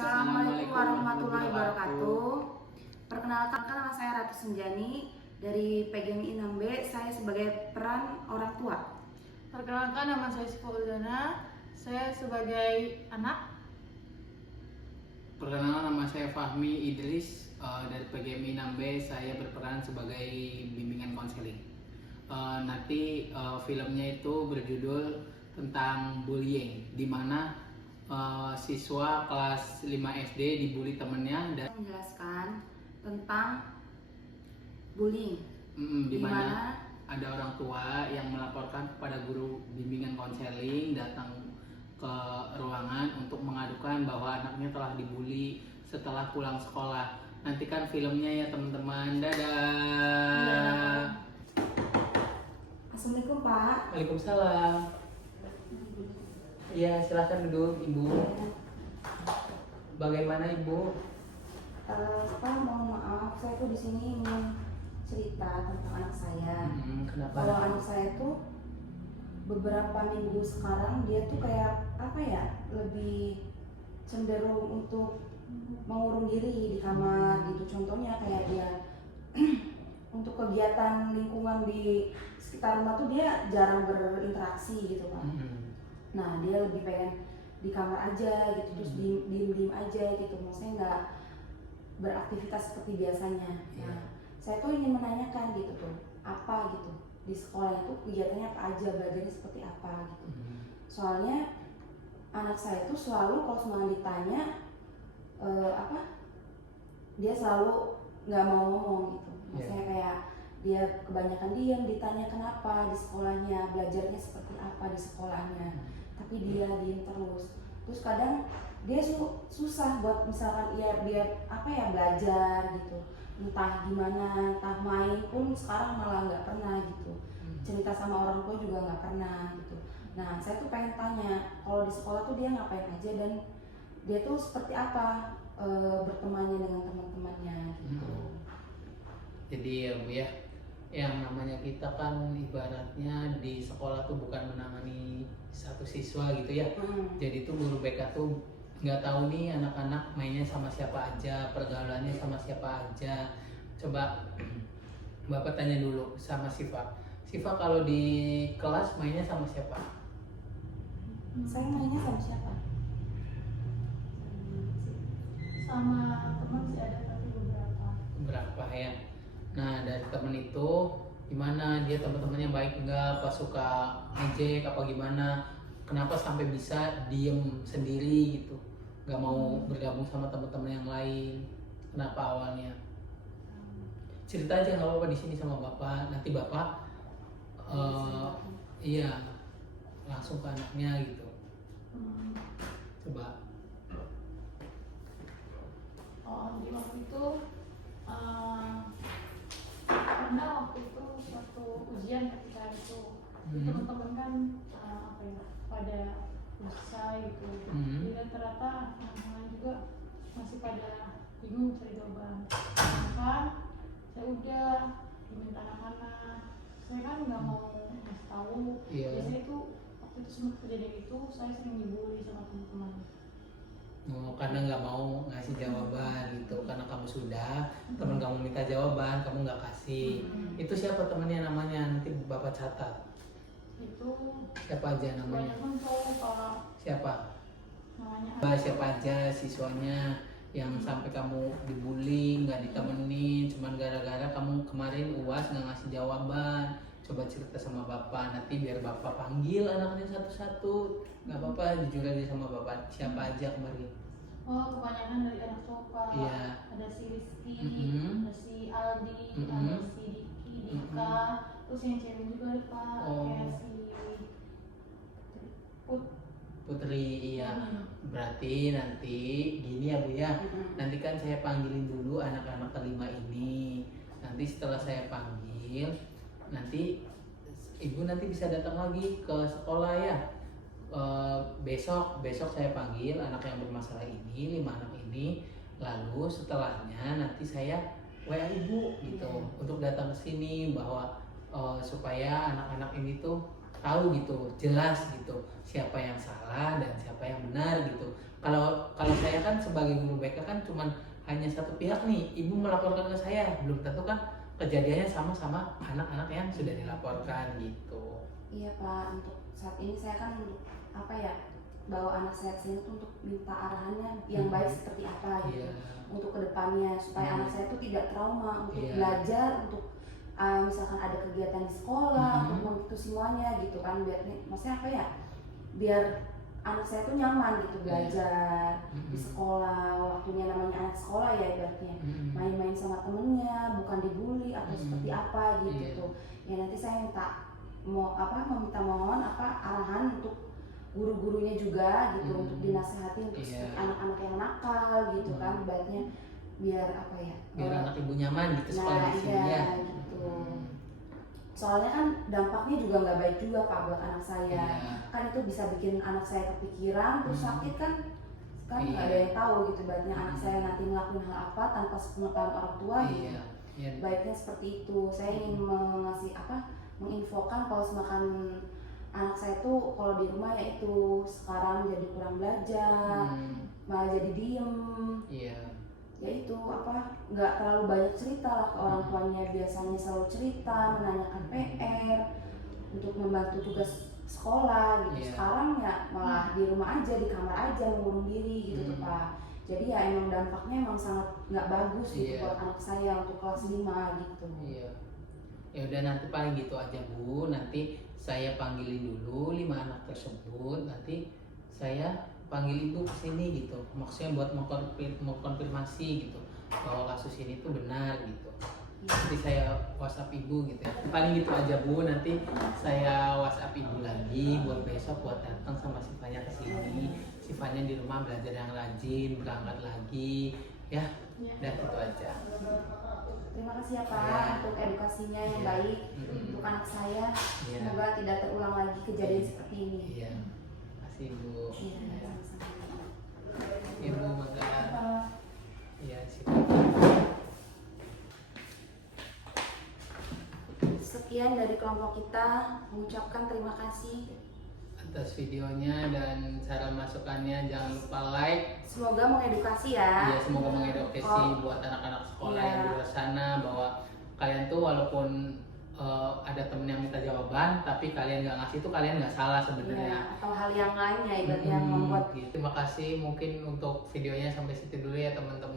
Assalamualaikum warahmatullahi wabarakatuh. Perkenalkan, nama saya Ratu Senjani dari PGMI 6B. Saya sebagai peran orang tua. Perkenalkan, nama saya Siva Uldana. Saya sebagai anak. Perkenalkan, nama saya Fahmi Idris dari PGMI 6B. Saya berperan sebagai bimbingan konseling. Nanti filmnya itu berjudul tentang bullying, di mana siswa kelas 5 SD dibully temennya dan menjelaskan tentang bullying, di mana ada orang tua yang melaporkan kepada guru bimbingan konseling datang ke ruangan untuk mengadukan bahwa anaknya telah dibully setelah pulang sekolah. Nantikan filmnya ya teman-teman. Dadah. Assalamualaikum Pak. Waalaikumsalam. Iya, silakan duduk Ibu. Bagaimana Ibu? Pak, mohon maaf, saya tuh di sini ingin cerita tentang anak saya. Kenapa? Kalau anak saya tuh beberapa minggu sekarang dia tuh kayak apa ya, lebih cenderung untuk mengurung diri di kamar gitu. Contohnya kayak dia untuk kegiatan lingkungan di sekitar rumah tuh dia jarang berinteraksi gitu Pak. Nah dia lebih pengen di kamar aja gitu, terus diem aja gitu, maksudnya nggak beraktivitas seperti biasanya. Nah saya tuh ingin menanyakan gitu tuh, apa gitu di sekolah itu kegiatannya apa aja, belajarnya seperti apa gitu. Soalnya anak saya tuh selalu kalau semuanya ditanya dia selalu nggak mau ngomong gitu. Maksudnya kayak dia kebanyakan diam, ditanya kenapa di sekolahnya, belajarnya seperti apa di sekolahnya, tapi dia diam terus. Terus kadang dia susah buat misalkan dia belajar gitu, entah gimana, entah main pun sekarang malah nggak pernah gitu. Cerita sama orang tua juga nggak pernah gitu. Nah saya tuh pengen tanya, kalau di sekolah tuh dia ngapain aja dan dia tuh seperti apa bertemannya dengan teman-temannya gitu. Jadi ya Bu ya, yang namanya kita kan ibaratnya di sekolah tuh bukan menangani satu siswa gitu ya. Jadi tuh guru BK tuh nggak tahu nih anak-anak mainnya sama siapa aja, pergaulannya sama siapa aja. Coba Bapak tanya dulu sama Siva. Siva kalau di kelas mainnya sama siapa? Saya mainnya sama siapa? Sama teman sih ada, tapi Berapa ya? Nah dari temen itu gimana, dia teman-temannya baik nggak, apa suka ngejek apa gimana, kenapa sampai bisa diem sendiri gitu, nggak mau bergabung sama teman-teman yang lain, kenapa awalnya? Cerita aja nggak apa-apa di sini sama bapak, nanti bapak iya langsung ke anaknya gitu. Coba. Di waktu itu karena waktu itu suatu ujian ketika itu teman-teman kan pada selesai gitu. Jadi ternyata anak-anak juga masih pada bingung cari jawaban. Kan saya udah diminta anak-anak, saya kan nggak mau ngasih tahu. Biasanya itu waktu itu sempat kejadian itu saya sering dibully sama teman-teman. Karena nggak mau ngasih jawaban gitu, karena kamu sudah, teman kamu minta jawaban, kamu nggak kasih. Itu siapa temannya namanya? Nanti bapak catat. Itu Siapa aja namanya? kebanyakan cowok Pak. Siapa? Namanya Siapa aja siswanya yang sampai kamu dibully, nggak ditemenin, cuman gara-gara kamu kemarin UAS nggak ngasih jawaban. Coba cerita sama bapak, nanti biar bapak panggil anaknya satu-satu. Nggak apa-apa, jujur aja sama bapak. Siapa aja kemarin? kebanyakan dari anak cowok Pak. Iya. Ada si Rizky, ada si Aldi, ada si Diki, Dika, terus yang cewek juga ada Pak, kayak si Putri, iya. Berarti nanti gini ya Bu ya, nanti kan saya panggilin dulu anak-anak kelima ini. Nanti setelah saya panggil, nanti Ibu nanti bisa datang lagi ke sekolah ya. Besok saya panggil anak yang bermasalah ini, 5 anak ini. Lalu setelahnya nanti saya WA Ibu gitu untuk datang ke sini, bahwa supaya anak-anak ini tuh tahu gitu, jelas gitu siapa yang salah dan siapa yang benar gitu. Kalau kalau saya kan sebagai guru BK kan cuman hanya satu pihak nih, ibu melaporkan ke saya, belum tentu kan kejadiannya sama-sama anak-anak yang sudah dilaporkan gitu. Iya Pak, untuk saat ini saya kan untuk apa ya, bawa anak saya ke sini tuh untuk minta arahannya yang baik seperti apa gitu. Iya. Untuk kedepannya supaya anak saya tuh tidak trauma untuk Iya. belajar, untuk misalkan ada kegiatan di sekolah, untuk mengikuti semuanya gitu kan, biar maksudnya apa ya, biar anak saya tuh nyaman gitu belajar di sekolah, waktunya namanya anak sekolah ya ibaratnya main-main sama temennya, bukan dibully atau seperti apa gitu Iya. tuh. Ya nanti saya meminta mohon arahan untuk guru-gurunya juga gitu, untuk dinasehati untuk Iya. seperti anak-anak yang nakal gitu kan, ibaratnya biar apa ya, Biar anak ibu nyaman gitu sekolah di sini ya. gitu. Soalnya kan dampaknya juga nggak baik juga Pak buat anak saya. Iya. Kan itu bisa bikin anak saya kepikiran terus sakit kan nggak Iya. ada yang tahu gitu, baiknya anak saya nanti ngelakuin hal apa tanpa sepengetahuan orang tua gitu. Iya. Iya. Baiknya seperti itu. Saya ingin menginfokan kalau semakan anak saya tuh kalau di rumah ya itu sekarang jadi kurang belajar, malah jadi diem. Iya. Ya itu nggak terlalu banyak cerita lah ke orang tuanya, biasanya selalu cerita, menanyakan PR untuk membantu tugas sekolah gitu. Iya. Sekarang ya malah di rumah aja, di kamar aja mengurung diri gitu tuh Pak. Jadi ya emang dampaknya emang sangat nggak bagus gitu Iya. buat anak saya untuk kelas 5 gitu. Iya. Ya udah nanti paling gitu aja Bu. Nanti saya panggilin dulu 5 anak tersebut. Nanti saya panggil ibu ke sini gitu. Maksudnya buat mengkonfirmasi gitu bahwa kasus ini tuh benar gitu. Nanti saya WhatsApp ibu gitu ya. Paling gitu aja Bu. Nanti saya WhatsApp ibu lagi buat besok buat datang sama Sifanya ke sini. Sifanya di rumah belajar yang rajin, berangkat lagi. Ya, udah gitu aja. Terima kasih ya Pak Ya. untuk edukasinya yang Iya. baik untuk anak saya. Iya. Semoga tidak terulang lagi kejadian seperti ini. Iya. Kasih Bu. Iya, sama-sama. Ibu mangga. Iya, Sekian dari kelompok kita, mengucapkan terima kasih. Atas videonya dan saran masukannya, jangan lupa like. Semoga mengedukasi ya. Iya, semoga mengedukasi buat anak-anak sekolah yang di luar sana bahwa kalian tuh walaupun ada temen yang minta jawaban tapi kalian nggak ngasih, tuh kalian nggak salah sebenarnya. Iya, atau hal yang lainnya ibaratnya yang membuat Gitu. Terima kasih, mungkin untuk videonya sampai situ dulu ya teman-teman.